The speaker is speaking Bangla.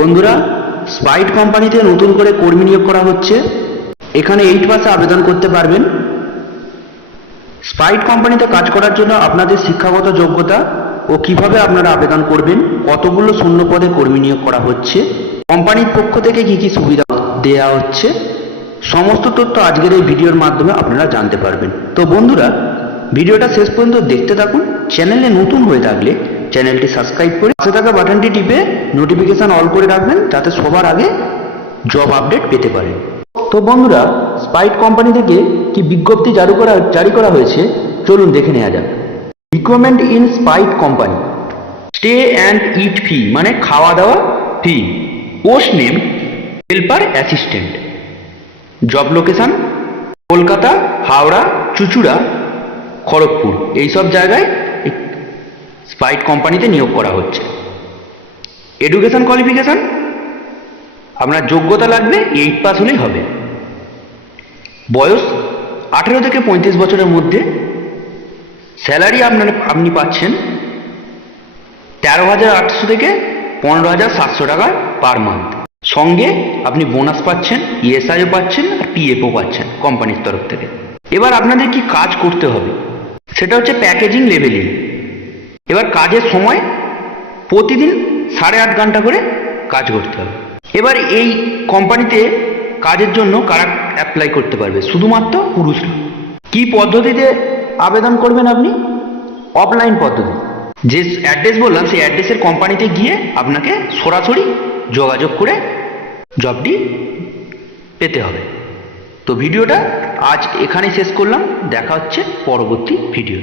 বন্ধুরা স্পাইট কোম্পানিতে নতুন করে কর্মী নিয়োগ করা হচ্ছে। এখানে এইট পাসে আবেদন করতে পারবেন। স্পাইট কোম্পানিতে কাজ করার জন্য আপনাদের শিক্ষাগত যোগ্যতা ও কীভাবে আপনারা আবেদন করবেন, কতগুলো শূন্য পদে কর্মী নিয়োগ করা হচ্ছে, কোম্পানির পক্ষ থেকে কি কি সুবিধা দেয়া হচ্ছে, সমস্ত তথ্য আজকের এই ভিডিওর মাধ্যমে আপনারা জানতে পারবেন। তো বন্ধুরা, ভিডিওটা শেষ পর্যন্ত দেখতে থাকুন, চ্যানেলে নতুন হয়ে থাকলে চ্যানেলটি সাবস্ক্রাইব করে পাশে থাকা বাটনটি টিপে নোটিফিকেশন অল করে রাখবেন, যাতে সবার আগে জব আপডেট পেতে পারেন। তো বন্ধুরা স্পাইট কোম্পানি থেকে কি বিজ্ঞপ্তি জারি করা জারি করা হয়েছে, চলুন দেখে নেওয়া যাক। Requirement in spite company stay and eat fee মানে খাওয়া দাওয়া fee post name helper assistant job location Kolkata, Howrah, Chuchura, Kharagpur, এইসব জায়গায় স্পাইট কোম্পানিতে নিয়োগ করা হচ্ছে। এডুকেশন কোয়ালিফিকেশন আপনার যোগ্যতা লাগবে এইট পাস হলেই হবে। বয়স, আঠেরো থেকে পঁয়ত্রিশ বছরের মধ্যে। স্যালারি আপনার, আপনি পাচ্ছেন তেরো হাজার আটশো থেকে পনেরো হাজার সাতশো টাকা পার মান্থ সঙ্গে আপনি বোনাস পাচ্ছেন ইএসআইও পাচ্ছেন, আর পিএফও পাচ্ছেন কোম্পানির তরফ থেকে। এবার আপনাদের কি কাজ করতে হবে? সেটা হচ্ছে প্যাকেজিং লেভেলিং এবার কাজের সময় প্রতিদিন সাড়ে আট ঘণ্টা করে কাজ করতে হবে। এবার এই কোম্পানিতে কাজের জন্য কারা অ্যাপ্লাই করতে পারবে? শুধুমাত্র পুরুষরা। কি পদ্ধতিতে আবেদন করবেন আপনি? অফলাইন পদ্ধতি। যে অ্যাড্রেস বললাম, সেই অ্যাড্রেসের কোম্পানিতে গিয়ে আপনাকে সরাসরি যোগাযোগ করে জবটি পেতে হবে। তো ভিডিওটা আজ এখানে শেষ করলাম। দেখা হচ্ছে পরবর্তী ভিডিও